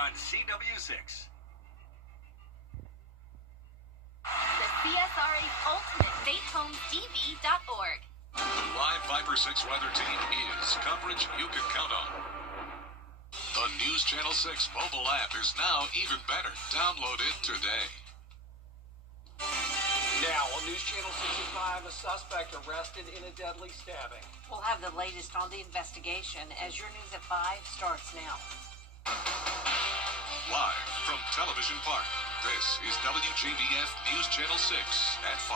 on CW6. The CSRA Ultimate SafeHomesDV.org. The live Viper 6 weather team is coverage you can count on. The News Channel 6 mobile app is now even better. Download it today. Now on News Channel 65, a suspect arrested in a deadly stabbing. We'll have the latest on the investigation as your news at 5 starts now. Live from Television Park, this is WJBF News Channel 6 at 5.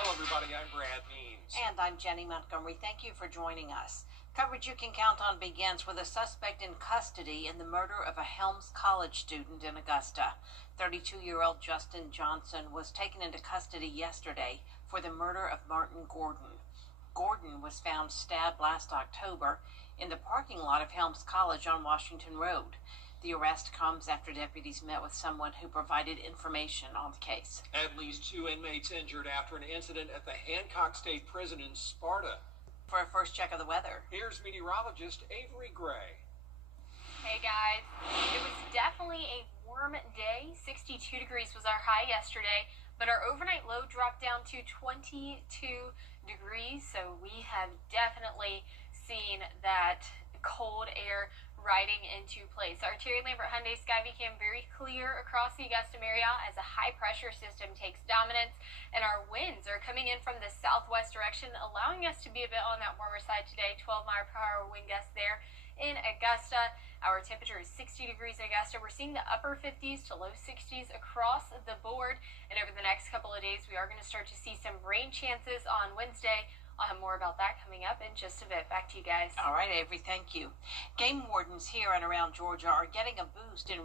Hello, everybody. I'm Brad Means. And I'm Jenny Montgomery. Thank you for joining us. Coverage you can count on begins with a suspect in custody in the murder of a Helms College student in Augusta. 32-year-old Justin Johnson was taken into custody yesterday for the murder of Martin Gordon. Gordon was found stabbed last October in the parking lot of Helms College on Washington Road. The arrest comes after deputies met with someone who provided information on the case. At least 2 inmates injured after an incident at the Hancock State Prison in Sparta. For a first check of the weather, Here's meteorologist Avery Gray. Hey guys, it was definitely a warm day. 62 degrees was our high yesterday, but our overnight low dropped down to 22 degrees, so we have definitely seen that cold air riding into place. Our Terry Lambert Hyundai sky became very clear across the Augusta area as a high pressure system takes dominance, and our winds are coming in from the southwest direction, allowing us to be a bit on that warmer side today. 12-mile-per-hour wind gusts there in Augusta. Our temperature is 60 degrees in Augusta. We're seeing the upper 50s to low 60s across the board, and over the next couple of days we are going to start to see some rain chances on Wednesday. I'll have more about that coming up in just a bit. Back to you guys. All right, Avery, thank you. Game wardens here and around Georgia are getting a boost in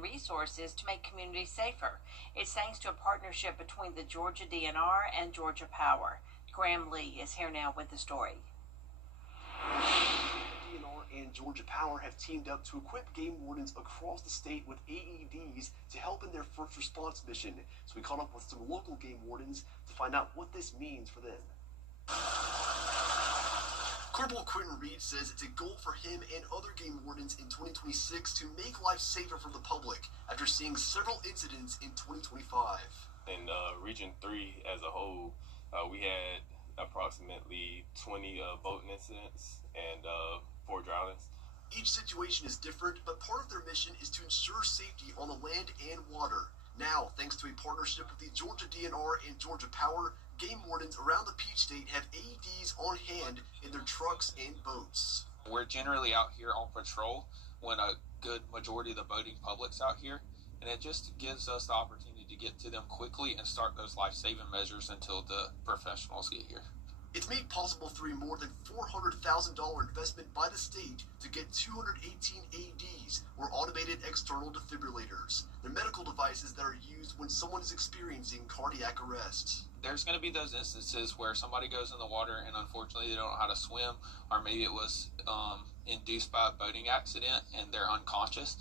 resources to make communities safer. It's thanks to a partnership between the Georgia DNR and Georgia Power. Graham Lee is here now with the story. DNR and Georgia Power have teamed up to equip game wardens across the state with AEDs to help in their first response mission. So we caught up with some local game wardens to find out what this means for them. Corporal Quentin Reed says it's a goal for him and other game wardens in 2026 to make life safer for the public after seeing several incidents in 2025. In Region 3 as a whole, we had approximately 20 boating incidents and 4 drownings. Each situation is different, but part of their mission is to ensure safety on the land and water. Now, thanks to a partnership with the Georgia DNR and Georgia Power, game wardens around the Peach State have AEDs on hand in their trucks and boats. We're generally out here on patrol when a good majority of the boating public's out here, and it just gives us the opportunity to get to them quickly and start those life-saving measures until the professionals get here. It's made possible through a more than $400,000 investment by the state to get 218 AEDs, or automated external defibrillators. They're medical devices that are used when someone is experiencing cardiac arrest. There's going to be those instances where somebody goes in the water and unfortunately they don't know how to swim, or maybe it was induced by a boating accident and they're unconscious.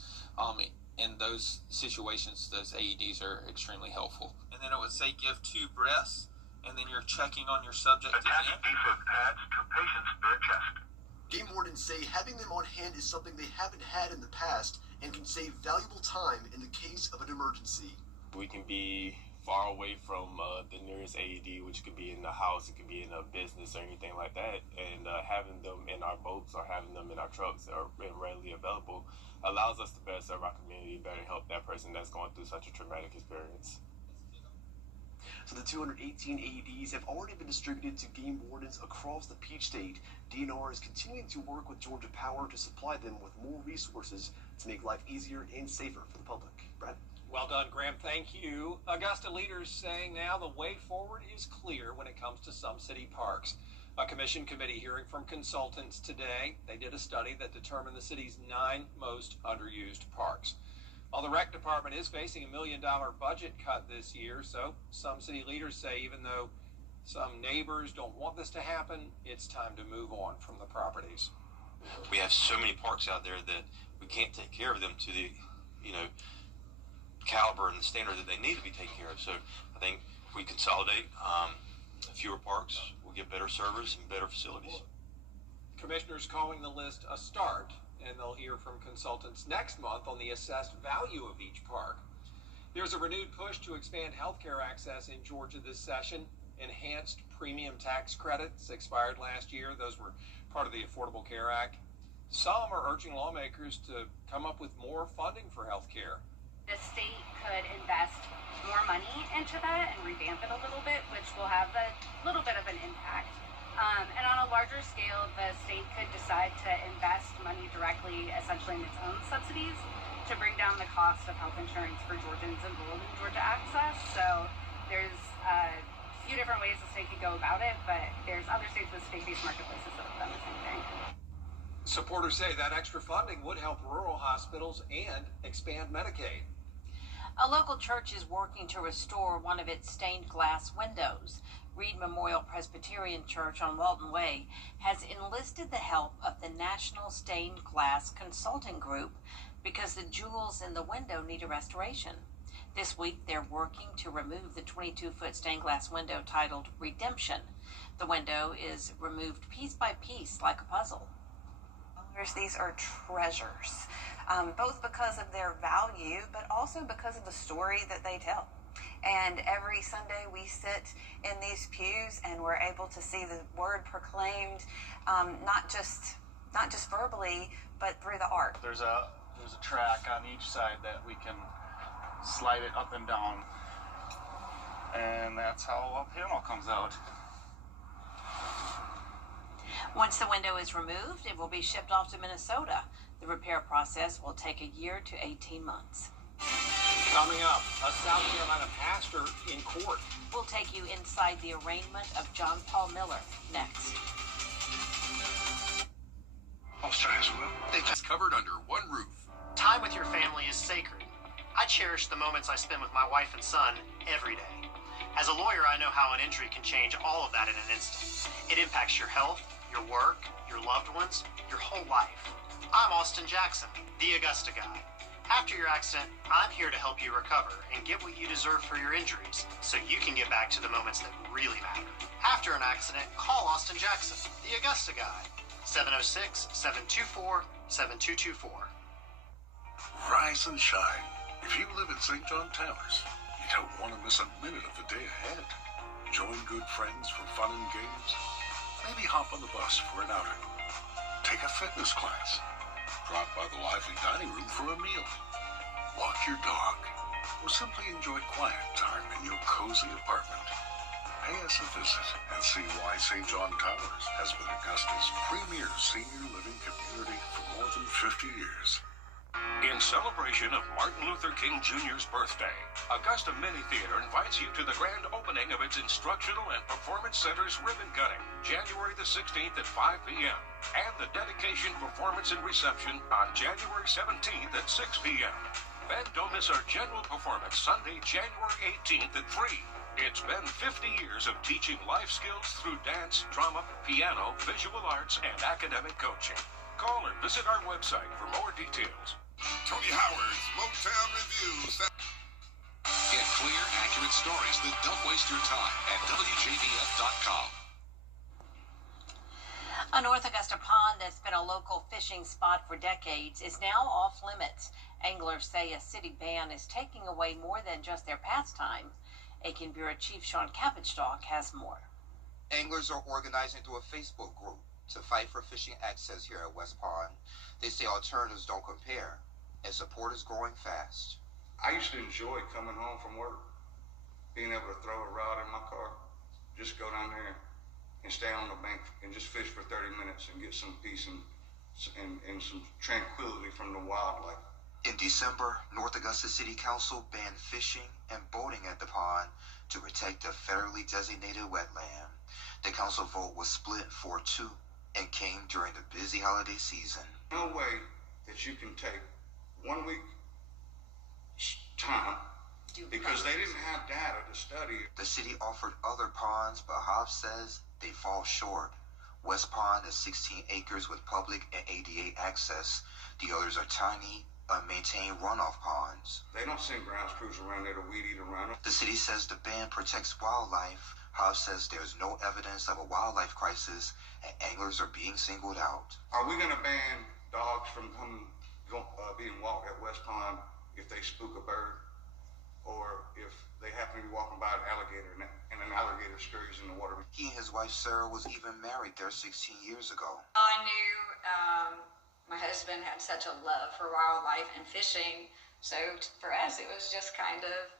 In those situations, those AEDs are extremely helpful. And then it would say give 2 breaths, and then you're checking on your subject Attach defib pads to patient's bare chest. Game wardens say having them on hand is something they haven't had in the past and can save valuable time in the case of an emergency. We can be far away from the nearest AED, which could be in the house, it could be in a business or anything like that, and having them in our boats or having them in our trucks or readily available allows us to better serve our community, better help that person that's going through such a traumatic experience. So the 218 AEDs have already been distributed to game wardens across the Peach State. DNR is continuing to work with Georgia Power to supply them with more resources to make life easier and safer for the public. Brad? Well done, Graham. Thank you. Augusta leaders saying now the way forward is clear when it comes to some city parks. A commission committee hearing from consultants today. They did a study that determined the city's 9 most underused parks. While the rec department is facing $1 million budget cut this year, so some city leaders say even though some neighbors don't want this to happen, it's time to move on from the properties. We have so many parks out there that we can't take care of them to the, caliber and the standard that they need to be taken care of. So I think if we consolidate fewer parks, we'll get better servers and better facilities. Commissioners calling the list a start, and they'll hear from consultants next month on the assessed value of each park. There's a renewed push to expand healthcare access in Georgia this session. Enhanced premium tax credits expired last year. Those were part of the Affordable Care Act. Some are urging lawmakers to come up with more funding for healthcare. The state could invest more money into that and revamp it a little bit, which will have a little bit of an impact. And on a larger scale, the state could decide to invest money directly, essentially in its own subsidies, to bring down the cost of health insurance for Georgians enrolled in Georgia Access. So there's a few different ways the state could go about it, but there's other states with state-based marketplaces that have done the same thing. Supporters say that extra funding would help rural hospitals and expand Medicaid. A local church is working to restore one of its stained glass windows. Reed Memorial Presbyterian Church on Walton Way has enlisted the help of the National Stained Glass Consulting Group because the jewels in the window need a restoration. This week, they're working to remove the 22-foot stained glass window titled Redemption. The window is removed piece by piece like a puzzle. These are treasures, both because of their value, but also because of the story that they tell. And every Sunday we sit in these pews and we're able to see the word proclaimed, not just verbally, but through the art. There's a track on each side that we can slide it up and down, and that's how a panel comes out. Once the window is removed, it will be shipped off to Minnesota. The repair process will take a year to 18 months. Coming up, a South Carolina pastor in court. We'll take you inside the arraignment of John Paul Miller next. It's covered under one roof. Time with your family is sacred. I cherish the moments I spend with my wife and son every day. As a lawyer, I know how an injury can change all of that in an instant. It impacts your health, your work, your loved ones, your whole life. I'm Austin Jackson, the Augusta guy. After your accident, I'm here to help you recover and get what you deserve for your injuries so you can get back to the moments that really matter. After an accident, call Austin Jackson, the Augusta guy. 706-724-7224. Rise and shine. If you live in St. John Towers, you don't want to miss a minute of the day ahead. Join good friends for fun and games. Maybe hop on the bus for an outing. Take a fitness class. Drop by the lively dining room for a meal. Walk your dog. Or simply enjoy quiet time in your cozy apartment. Pay us a visit and see why St. John Towers has been Augusta's premier senior living community for more than 50 years. In celebration of Martin Luther King Jr.'s birthday, Augusta Mini Theater invites you to the grand opening of its Instructional and Performance Center's ribbon cutting, January the 16th at 5 p.m., and the dedication, performance, and reception on January 17th at 6 p.m. Then don't miss our general performance Sunday, January 18th at 3. It's been 50 years of teaching life skills through dance, drama, piano, visual arts, and academic coaching. Call or visit our website for more details. Tony Howard's Motown Reviews. Get clear, accurate stories that don't waste your time at WJBF.com. A North Augusta pond that's been a local fishing spot for decades is now off limits. Anglers say a city ban is taking away more than just their pastime. Aiken Bureau Chief Sean Capitstock has more. Anglers are organizing through a Facebook group to fight for fishing access here at West Pond. They say alternatives don't compare, and support is growing fast. I used to enjoy coming home from work, being able to throw a rod in my car, just go down there and stay on the bank and just fish for 30 minutes and get some peace and some tranquility from the wildlife. In December, North Augusta City Council banned fishing and boating at the pond to protect the federally designated wetland. The council vote was split 4-2 and came during the busy holiday season. No way that you can take 1 week time because they didn't have data to study. The city offered other ponds, but Hobbs says they fall short. West Pond is 16 acres with public and ADA access. The others are tiny, unmaintained runoff ponds. They don't send grounds crews around there to weed eat around them. The city says the ban protects wildlife. Hobbs says there's no evidence of a wildlife crisis and anglers are being singled out. Are we going to ban dogs from being walked at West Pond if they spook a bird, or if they happen to be walking by an alligator and an alligator scurries in the water? He and his wife Sarah was even married there 16 years ago. I knew my husband had such a love for wildlife and fishing, so for us it was just kind of,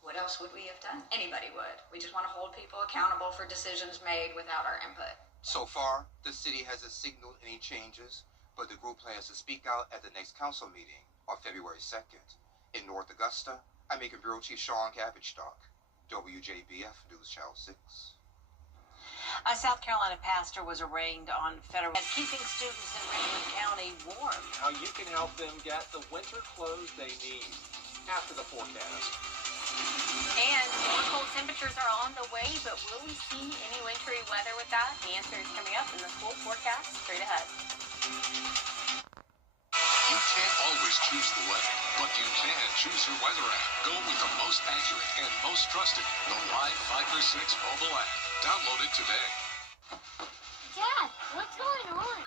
what else would we have done? Anybody would. We just want to hold people accountable for decisions made without our input. So far, the city hasn't signaled any changes, but the group plans to speak out at the next council meeting on February 2nd. In North Augusta, I'm Macon Bureau Chief Sean Cabbage-Stock, WJBF News Channel 6. A South Carolina pastor was arraigned on federal and keeping students in Richmond County warm. How you can help them get the winter clothes they need after the forecast. And more cold temperatures are on the way, but will we see any wintry weather with that? The answer is coming up in the full forecast straight ahead. You can't always choose the weather, but you can choose your weather app. Go with the most accurate and most trusted, the Live 536 mobile app. Download it today. Dad, what's going on?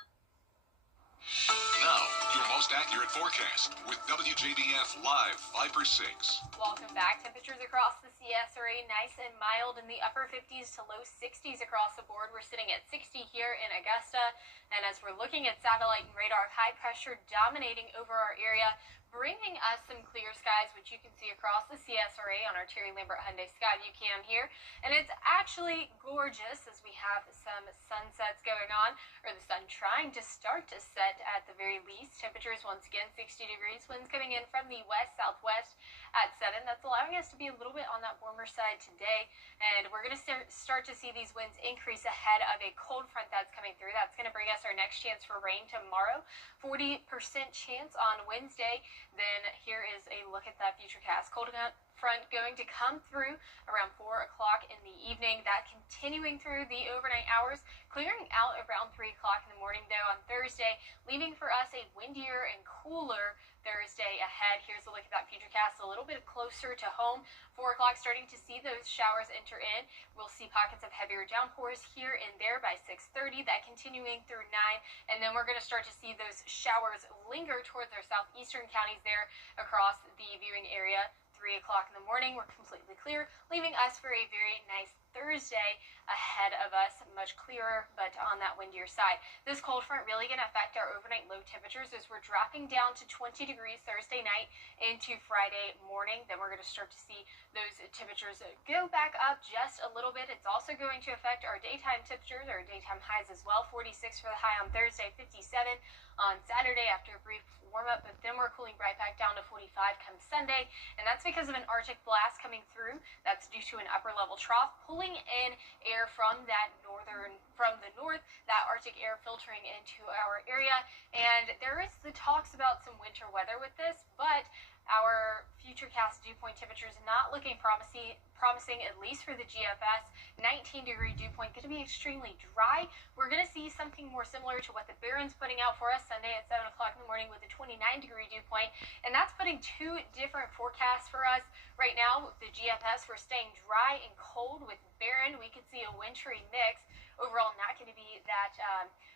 Now, your most accurate forecast with WJBF Live 536. Welcome back. Temperatures across the CSRA nice and mild in the upper 50s to low 60s across the board. We're sitting at 60 here in Augusta. And as we're looking at satellite and radar, high pressure dominating over our area, bringing us some clear skies, which you can see across the CSRA on our Terry Lambert Hyundai Skyview cam here. And it's actually gorgeous as we have some sunsets going on, or the sun trying to start to set at the very least. Temperatures once again 60 degrees, winds coming in from the west-southwest at 7. That's allowing us to be a little bit on that warmer side today. And we're going to start to see these winds increase ahead of a cold front that's coming through. That's going to bring us our next chance for rain tomorrow. 40% chance on Wednesday. Then here is a look at that futurecast. Cold front going to come through around 4 o'clock in the evening. That continuing through the overnight hours, clearing out around 3 o'clock in the morning though on Thursday, leaving for us a windier and cooler Thursday ahead. Here's a look at that futurecast a little bit closer to home. 4 o'clock starting to see those showers enter in. We'll see pockets of heavier downpours here and there by 6:30. That continuing through 9. And then we're going to start to see those showers linger towards our southeastern counties there across the viewing area. 3 o'clock in the morning, we're completely clear, leaving us for a very nice Thursday ahead of us, much clearer, but on that windier side. This cold front really going to affect our overnight low temperatures as we're dropping down to 20 degrees Thursday night into Friday morning. Then we're going to start to see those temperatures go back up just a little bit. It's also going to affect our daytime temperatures, our daytime highs as well. 46 for the high on Thursday, 57 on Saturday after a brief warm up, but then we're cooling right back down to 45 come Sunday, and that's because of an Arctic blast coming through. That's due to an upper level trough pulling in air from the north, that Arctic air filtering into our area, and there is the talks about some winter weather with this, but our futurecast dew point temperatures not looking promising, at least for the GFS. 19 degree dew point, going to be extremely dry. We're going to see something more similar to what the Barron's putting out for us Sunday at 7 o'clock in the morning with a 29 degree dew point, and that's putting two different forecasts for us. Right now, with the GFS, we're staying dry and cold. With Barron, we could see a wintry mix. Overall, not going to be that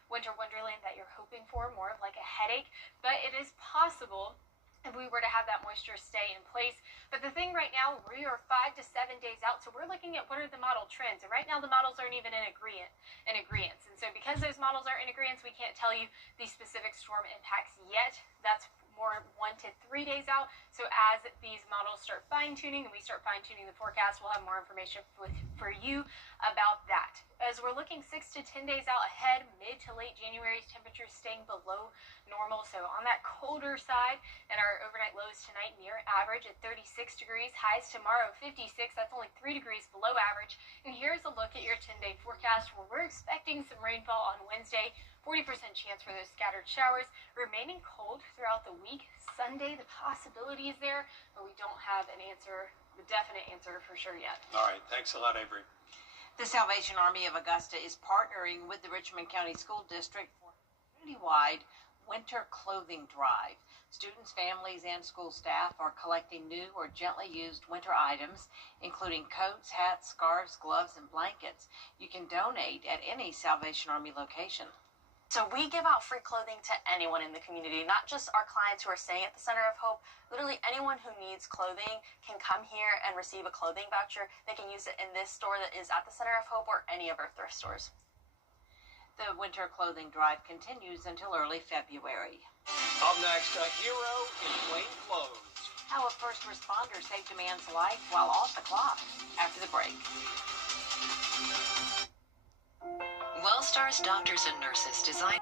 winter wonderland that you're hoping for, more of like a headache, but it is possible if we were to have that moisture stay in place. But the thing right now, we are 5 to 7 days out, so we're looking at what are the model trends. And right now, the models aren't even in agreement. And so because those models aren't in agreement, we can't tell you the specific storm impacts yet. That's more 1 to 3 days out. So as these models start fine-tuning and we start fine-tuning the forecast, we'll have more information for you about that. As we're looking 6 to 10 days out ahead, mid to late January, temperatures staying below normal, so on that colder side, and our overnight lows tonight near average at 36 degrees, highs tomorrow 56, that's only 3 degrees below average. And here's a look at your 10-day forecast where we're expecting some rainfall on Wednesday, 40% chance for those scattered showers, remaining cold throughout the week. Sunday, the possibility is there, but we don't have a definite answer for sure yet. All right, thanks a lot, Avery. The Salvation Army of Augusta is partnering with the Richmond County School District for a community-wide winter clothing drive. Students, families, and school staff are collecting new or gently used winter items, including coats, hats, scarves, gloves, and blankets. You can donate at any Salvation Army location. So we give out free clothing to anyone in the community, not just our clients who are staying at the Center of Hope. Literally anyone who needs clothing can come here and receive a clothing voucher. They can use it in this store that is at the Center of Hope or any of our thrift stores. The winter clothing drive continues until early February. Up next, a hero in plain clothes. How a first responder saved a man's life while off the clock. After the break. WellStar's doctors and nurses design.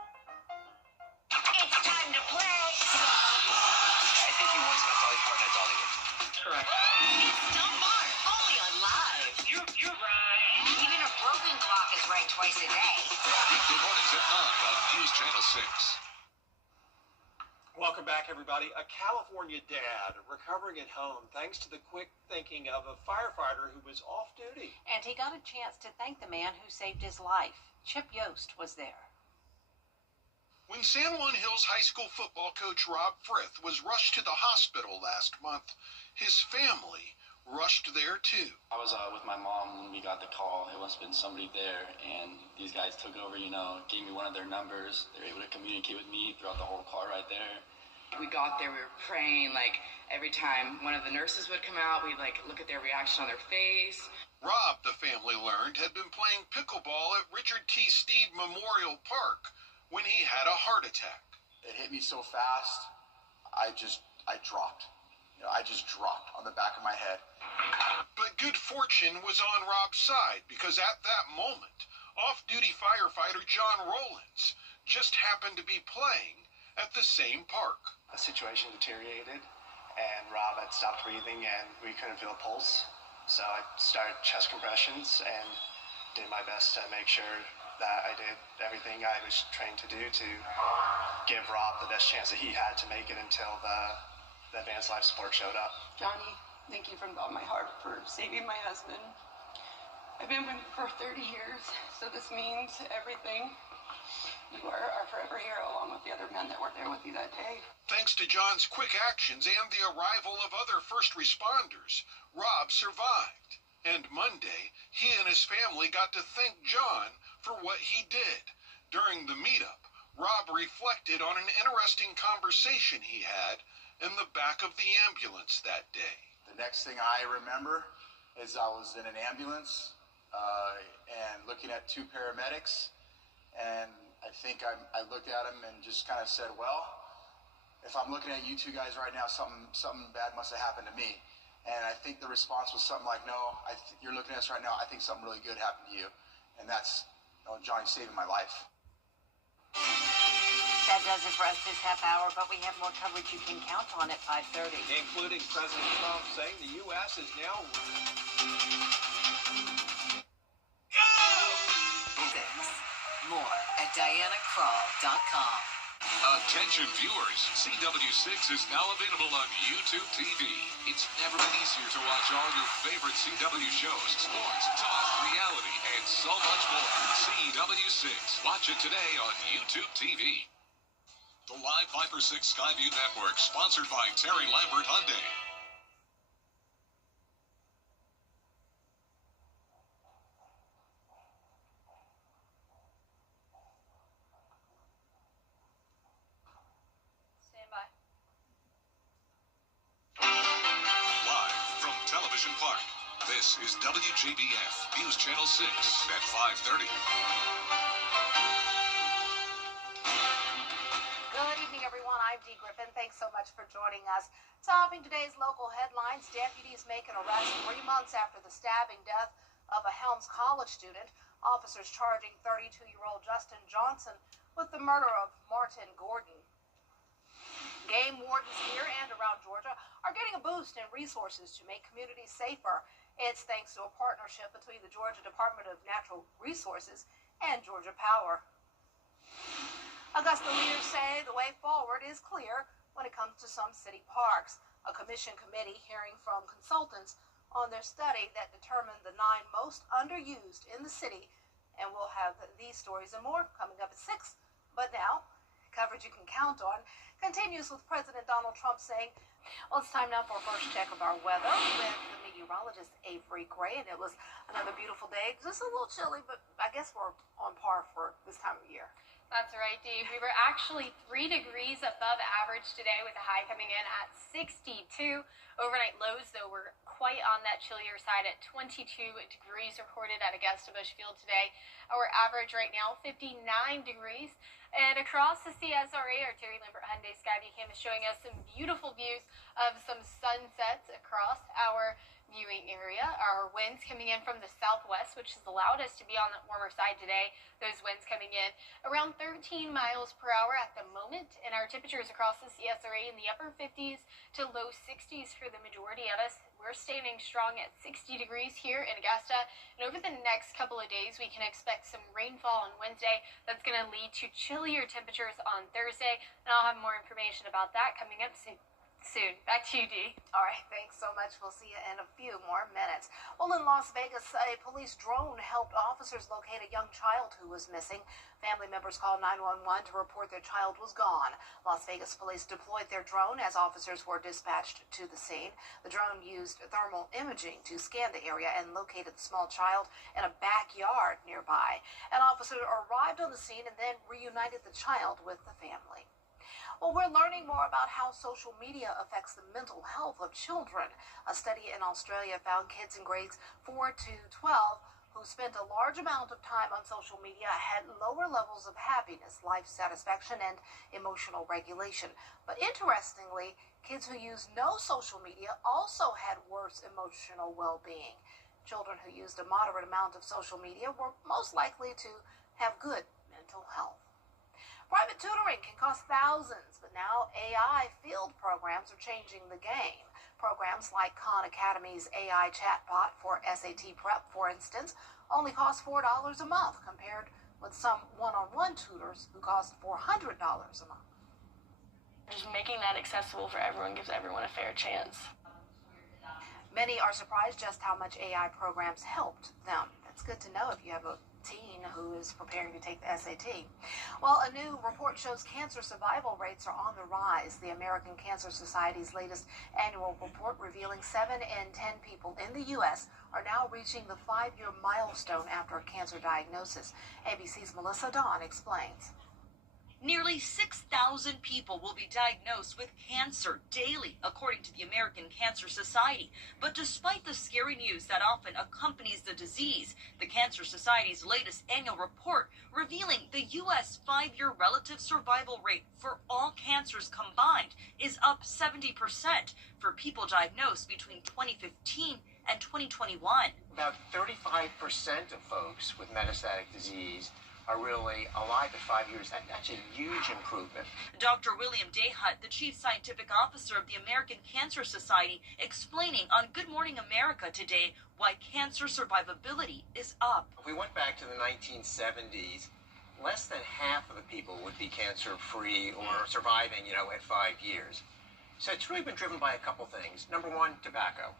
It's time to play! I think he wants enough Dolly Parton, that's all he is. Correct. It's Don't Mark, only on Live. You're right. Even a broken clock is right twice a day. Weekday mornings at 9 on News Channel 6. Welcome back, everybody. A California dad recovering at home thanks to the quick thinking of a firefighter who was off duty. And he got a chance to thank the man who saved his life. Chip Yost was there. When San Juan Hills High School football coach Rob Frith was rushed to the hospital last month, his family rushed there too. I was with my mom when we got the call. It must have been somebody there, and these guys took over, gave me one of their numbers. They were able to communicate with me throughout the whole call right there. We got there, we were praying, every time one of the nurses would come out, we'd look at their reaction on their face. Rob, the family learned, had been playing pickleball at Richard T. Steed Memorial Park when he had a heart attack. It hit me so fast, I dropped. I just dropped on the back of my head. But good fortune was on Rob's side because at that moment, off-duty firefighter John Rollins just happened to be playing at the same park. The situation deteriorated, and Rob had stopped breathing, and we couldn't feel a pulse. So I started chest compressions and did my best to make sure that I did everything I was trained to do to give Rob the best chance that he had to make it until the advanced life support showed up. Johnny, thank you from the bottom of my heart for saving my husband. I've been with him for 30 years, so this means everything. You are our forever hero, along with the other men that were there with you that day. Thanks to John's quick actions and the arrival of other first responders, Rob survived. And Monday, he and his family got to thank John for what he did. During the meetup, Rob reflected on an interesting conversation he had in the back of the ambulance that day. The next thing I remember is I was in an ambulance and looking at two paramedics, and I think I looked at him and just kind of said, well, if I'm looking at you two guys right now, something bad must have happened to me. And I think the response was something like, no, you're looking at us right now, I think something really good happened to you. And that's Johnny saving my life. That does it for us this half hour, but we have more coverage you can count on at 5:30. Including President Trump saying the U.S. is now... More at DianaKrall.com. Attention viewers, CW6 is now available on YouTube TV. It's never been easier to watch all your favorite CW shows, sports, talk, reality, and so much more. CW6. Watch it today on YouTube TV. The Live 5 for 6 Skyview Network, sponsored by Terry Lambert Hyundai. Live from Television Park, this is WJBF News Channel 6 at 5:30. Good evening, everyone. I'm Dee Griffin. Thanks so much for joining us. Topping today's local headlines, deputies make an arrest 3 months after the stabbing death of a Helms College student. Officers charging 32-year-old Justin Johnson with the murder of Martin Gordon. Game wardens here and around Georgia are getting a boost in resources to make communities safer. It's thanks to a partnership between the Georgia Department of Natural Resources and Georgia Power. Augusta leaders say the way forward is clear when it comes to some city parks. A commission committee hearing from consultants on their study that determined the 9 most underused in the city. And we'll have these stories and more coming up at 6. But now, Coverage you can count on continues with President Donald Trump saying, well, it's time now for a first check of our weather with the meteorologist Avery Gray, and it was another beautiful day. Just a little chilly, but I guess we're on par for this time of year. That's right, Dee. We were actually 3 degrees above average today with a high coming in at 62. Overnight lows, though, were quite on that chillier side at 22 degrees recorded at Augusta Busch Field today. Our average right now, 59 degrees. And across the CSRA, our Terry Lambert Hyundai Skyview Cam is showing us some beautiful views of some sunsets across our viewing area. Our winds coming in from the southwest, which has allowed us to be on the warmer side today. Those winds coming in around 13 miles per hour at the moment, and our temperatures across the CSRA in the upper 50s to low 60s for the majority of us. We're standing strong at 60 degrees here in Augusta, and over the next couple of days we can expect some rainfall on Wednesday. That's going to lead to chillier temperatures on Thursday, and I'll have more information about that coming up soon. Back to you, Dee. All right, thanks so much. We'll see you in a few more minutes. Well, in Las Vegas, a police drone helped officers locate a young child who was missing. Family members called 911 to report their child was gone. Las Vegas police deployed their drone as officers were dispatched to the scene. The drone used thermal imaging to scan the area and located the small child in a backyard nearby. An officer arrived on the scene and then reunited the child with the family. Well, we're learning more about how social media affects the mental health of children. A study in Australia found kids in grades 4 to 12 who spent a large amount of time on social media had lower levels of happiness, life satisfaction, and emotional regulation. But interestingly, kids who used no social media also had worse emotional well-being. Children who used a moderate amount of social media were most likely to have good mental health. Private tutoring can cost thousands, but now AI field programs are changing the game. Programs like Khan Academy's AI chatbot for SAT prep, for instance, only cost $4 a month, compared with some one-on-one tutors who cost $400 a month. Just making that accessible for everyone gives everyone a fair chance. Many are surprised just how much AI programs helped them. That's good to know if you have a teen who is preparing to take the SAT. Well, a new report shows cancer survival rates are on the rise. The American Cancer Society's latest annual report revealing 7 in 10 people in the U.S. are now reaching the 5-year milestone after a cancer diagnosis. ABC's Melissa Dawn explains. Nearly 6,000 people will be diagnosed with cancer daily, according to the American Cancer Society. But despite the scary news that often accompanies the disease, the Cancer Society's latest annual report revealing the U.S. 5-year relative survival rate for all cancers combined is up 70% for people diagnosed between 2015 and 2021. About 35% of folks with metastatic disease are really alive at 5 years. That's a huge improvement. Dr. William Dayhut, the Chief Scientific Officer of the American Cancer Society, explaining on Good Morning America today why cancer survivability is up. If we went back to the 1970s, less than half of the people would be cancer-free or surviving, at 5 years. So it's really been driven by a couple things. Number one, tobacco.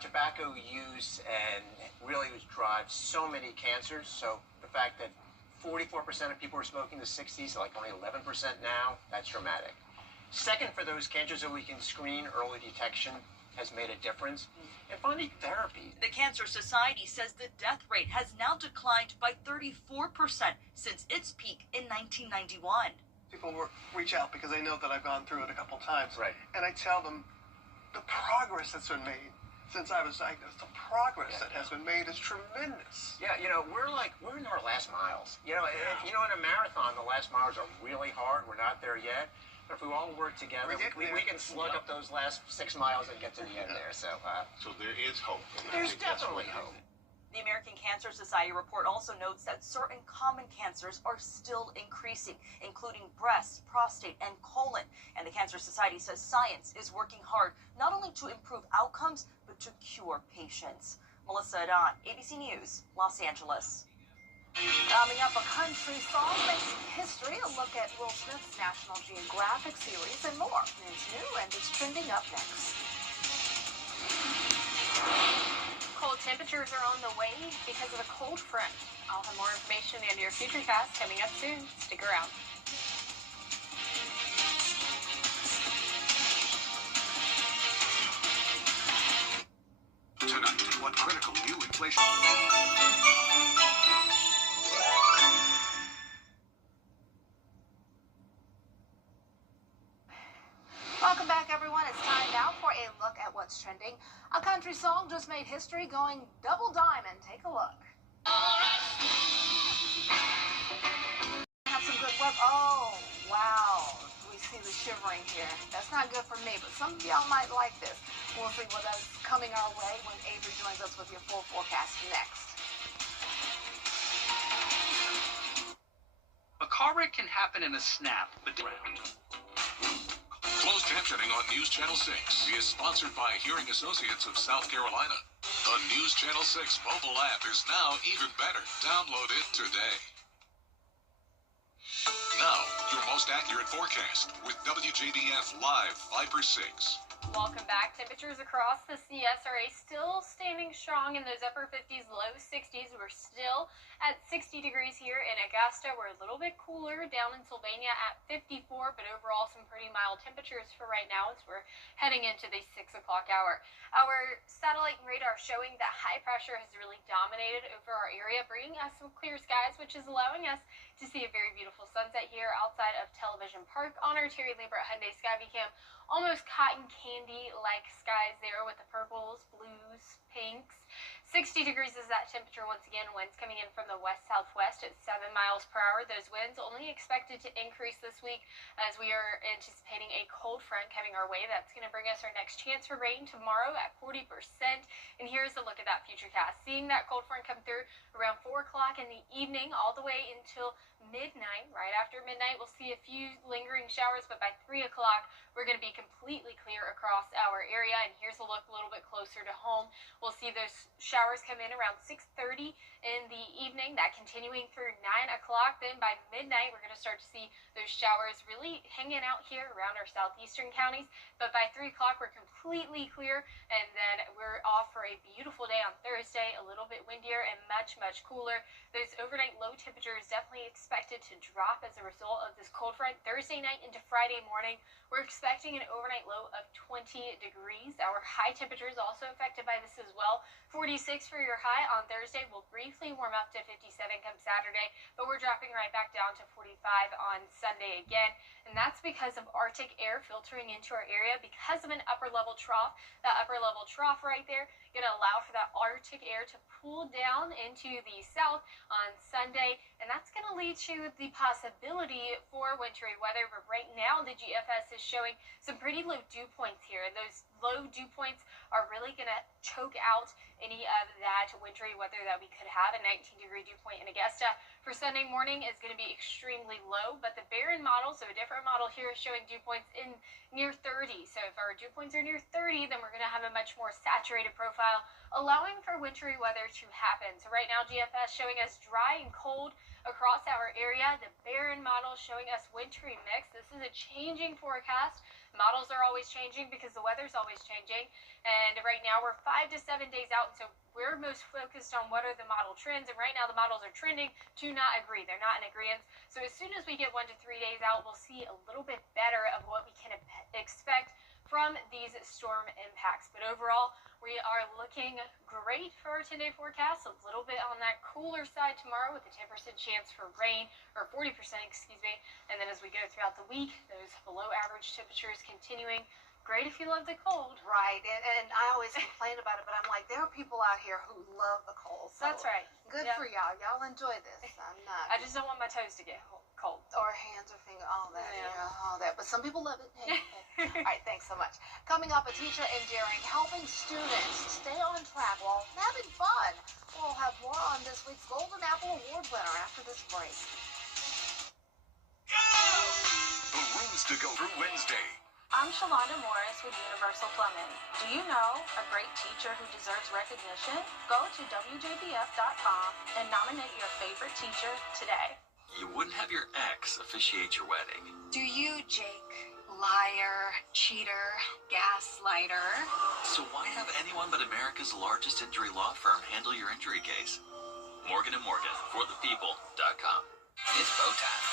Tobacco use and really drives so many cancers. So the fact that 44% of people were smoking in the 60s, like only 11% now, that's dramatic. Second, for those cancers that we can screen, early detection has made a difference. And finally, therapy. The Cancer Society says the death rate has now declined by 34% since its peak in 1991. People reach out because they know that I've gone through it a couple times. Right. And I tell them the progress that's been made since I was diagnosed, the progress that has been made is tremendous. Yeah, we're in our last miles. In a marathon, the last miles are really hard. We're not there yet. But if we all work together, we can slug up those last 6 miles and get to the end there. So there is hope. There's definitely hope. The American Cancer Society report also notes that certain common cancers are still increasing, including breast, prostate, and colon. And the Cancer Society says science is working hard not only to improve outcomes, but to cure patients. Melissa Dawn, ABC News, Los Angeles. Coming up, a country song making history, a look at Will Smith's National Geographic series, and more. It's new and it's trending up next. Cold temperatures are on the way because of a cold front. I'll have more information and your futurecast coming up soon. Stick around. legislation. Welcome back, everyone. It's time now for a look at what's trending. A country song just made history going double diamond. Take a look. Have some good weather. Oh, wow. We see the shivering here. That's not good for me, but some of y'all might like this. We'll see what is coming our way when Avery joins us with your full forecast next. A car wreck can happen in a snap, but Closed captioning on News Channel 6 is sponsored by Hearing Associates of South Carolina. The News Channel 6 mobile app is now even better. Download it today. Now, your most accurate forecast with WJBF Live 5/6. Welcome back. Temperatures across the CSRA still standing strong in those upper 50s, low 60s. We're still at 60 degrees here in Augusta. We're a little bit cooler down in Sylvania at 54, but overall some pretty mild temperatures for right now as we're heading into the 6 o'clock hour. Our satellite and radar showing that high pressure has really dominated over our area, bringing us some clear skies, which is allowing us to see a very beautiful sunset here outside of Television Park on our Terry Lambert Hyundai Skyview. Almost cotton candy-like skies there with the purples, blues, pinks. 60 degrees is that temperature once again. Winds coming in from the west-southwest at 7 miles per hour. Those winds only expected to increase this week as we are anticipating a cold front coming our way. That's going to bring us our next chance for rain tomorrow at 40%. And here's a look at that futurecast. Seeing that cold front come through around 4 o'clock in the evening all the way until midnight. Right after midnight, we'll see a few lingering showers, but by 3 o'clock, we're going to be completely clear across our area. And here's a look a little bit closer to home. We'll see those showers come in around 6:30 in the evening, that continuing through 9 o'clock. Then by midnight, we're going to start to see those showers really hanging out here around our southeastern counties. But by 3 o'clock, we're completely clear, and then we're off for a beautiful day on Thursday, a little bit windier and much, much cooler. Those overnight low temperatures definitely expected to drop as a result of this cold front. Thursday night into Friday morning, we're expecting an overnight low of 20 degrees. Our high temperatures also affected by this as well. 46 for your high on Thursday. We'll briefly warm up to 57 come Saturday, but we're dropping right back down to 45 on Sunday again. And that's because of Arctic air filtering into our area because of an upper level trough. That upper level trough right there going to allow for that Arctic air to cool down into the south on Sunday, and that's going to lead to the possibility for wintry weather. But right now, the GFS is showing some pretty low dew points here, and those low dew points are really going to choke out any of that wintry weather that we could have. A 19-degree dew point in Augusta for Sunday morning is going to be extremely low, but the Barron model, so a different model here, is showing dew points in near 30. So if our dew points are near 30, then we're going to have a much more saturated profile, allowing for wintry weather to happen. So right now, GFS showing us dry and cold across our area. The Barron model showing us wintry mix. This is a changing forecast. Models are always changing because the weather's always changing. And right now we're 5 to 7 days out, and so we're most focused on what are the model trends. And right now the models are trending to not agree. They're not in agreement. So as soon as we get 1 to 3 days out, we'll see a little bit better of what we can expect from these storm impacts. But overall, we are looking great for our 10-day forecast. A little bit on that cooler side tomorrow with a 10% chance for rain, or 40%, excuse me. And then as we go throughout the week, those below average temperatures continuing. Great if you love the cold. Right, and I always complain about it, but I'm like, there are people out here who love the cold. So that's right. Good for y'all. Y'all enjoy this. I'm not. I just don't want my toes to get cold. Or hands or fingers, all that. Yeah, all that. But some people love it. Hey, hey. All right, thanks so much. Coming up, a teacher endearing helping students stay on track while having fun. We'll have more on this week's Golden Apple Award winner after this break. The rules to go through Wednesday. I'm Shalonda Morris with Universal Plumbing. Do you know a great teacher who deserves recognition? Go to WJBF.com and nominate your favorite teacher today. You wouldn't have your ex officiate your wedding. Do you, Jake? Liar, cheater, gaslighter. So why have anyone but America's largest injury law firm handle your injury case? Morgan & Morgan, forthepeople.com. It's bow time.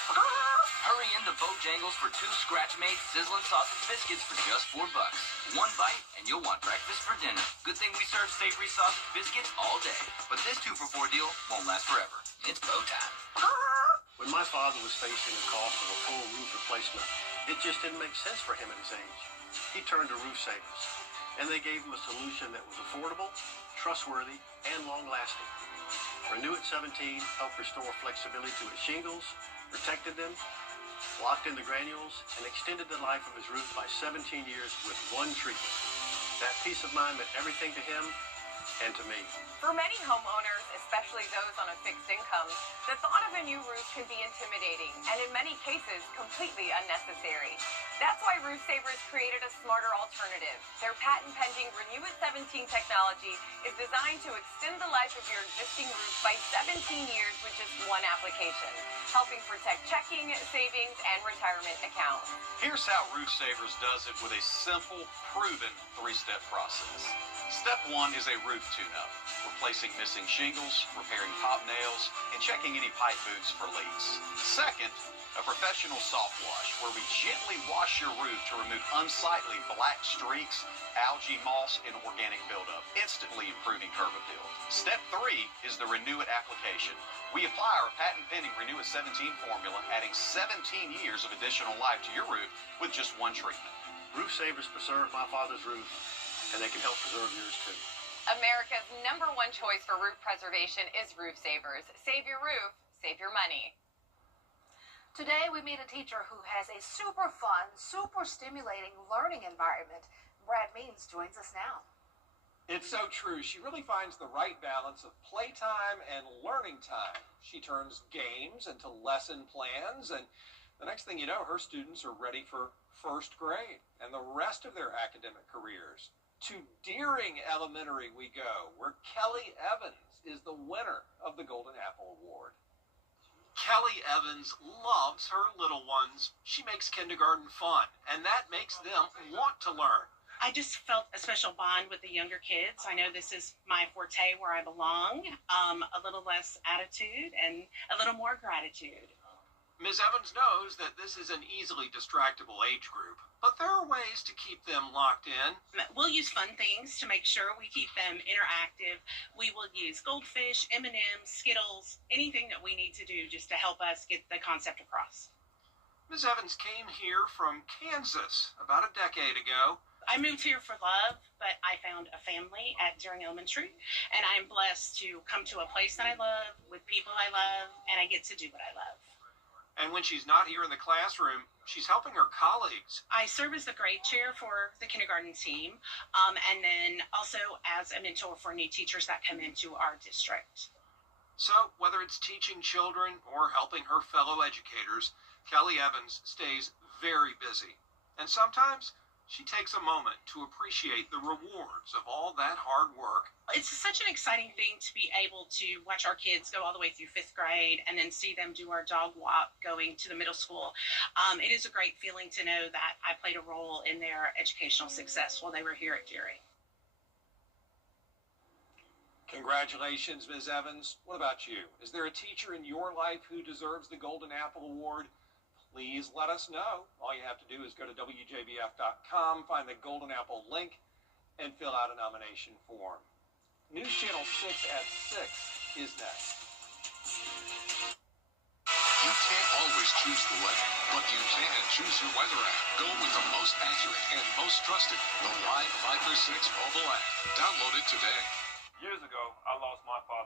Hurry into Bojangles for 2 scratch-made sizzling sausage biscuits for just $4. One bite, and you'll want breakfast for dinner. Good thing we serve savory sausage biscuits all day. But this 2-for-4 deal won't last forever. It's bow time. When my father was facing the cost of a full roof replacement, it just didn't make sense for him at his age. He turned to Roof Savers, and they gave him a solution that was affordable, trustworthy, and long-lasting. Renew at 17 helped restore flexibility to his shingles, protected them, locked in the granules, and extended the life of his roof by 17 years with one treatment. That peace of mind meant everything to him and to me. For many homeowners, especially those on a fixed income, the thought of a new roof can be intimidating and in many cases completely unnecessary. That's why Roof Savers created a smarter alternative. Their patent-pending Renew at 17 technology is designed to extend the life of your existing roof by 17 years with just one application, helping protect checking, savings, and retirement accounts. Here's how Roof Savers does it with a simple, proven 3-step process. Step 1 is a roof tune-up, replacing missing shingles, repairing pop nails, and checking any pipe boots for leaks. Second, a professional soft wash, where we gently wash your roof to remove unsightly black streaks, algae, moss, and organic buildup, instantly improving curb appeal. Step 3 is the Renew It application. We apply our patent-pending Renew It 17 formula, adding 17 years of additional life to your roof with just one treatment. Roof Savers preserved my father's roof, and they can help preserve yours too. America's #1 choice for roof preservation is Roof Savers. Save your roof, save your money. Today, we meet a teacher who has a super fun, super stimulating learning environment. Brad Means joins us now. It's so true. She really finds the right balance of playtime and learning time. She turns games into lesson plans, and the next thing you know, her students are ready for first grade and the rest of their academic careers. To Deering Elementary we go, where Kelly Evans is the winner of the Golden Apple Award. Kelly Evans loves her little ones. She makes kindergarten fun, and that makes them want to learn. I just felt a special bond with the younger kids. I know this is my forte, where I belong. A little less attitude and a little more gratitude. Ms. Evans knows that this is an easily distractible age group, but there are ways to keep them locked in. We'll use fun things to make sure we keep them interactive. We will use goldfish, M&Ms, Skittles, anything that we need to do just to help us get the concept across. Ms. Evans came here from Kansas about a decade ago. I moved here for love, but I found a family at Deering Elementary, and I'm blessed to come to a place that I love, with people I love, and I get to do what I love. And when she's not here in the classroom, she's helping her colleagues. I serve as the grade chair for the kindergarten team, and then also as a mentor for new teachers that come into our district. So whether it's teaching children or helping her fellow educators, Kelly Evans stays very busy. And sometimes she takes a moment to appreciate the rewards of all that hard work. It's such an exciting thing to be able to watch our kids go all the way through 5th grade and then see them do our dog walk going to the middle school. It is a great feeling to know that I played a role in their educational success while they were here at Deering. Congratulations, Ms. Evans. What about you? Is there a teacher in your life who deserves the Golden Apple Award? Please let us know. All you have to do is go to WJBF.com, find the Golden Apple link, and fill out a nomination form. News Channel 6 at 6 is next. You can't always choose the weather, but you can choose your weather app. Go with the most accurate and most trusted, the Live 536 mobile app. Download it today. Years ago, I lost my father.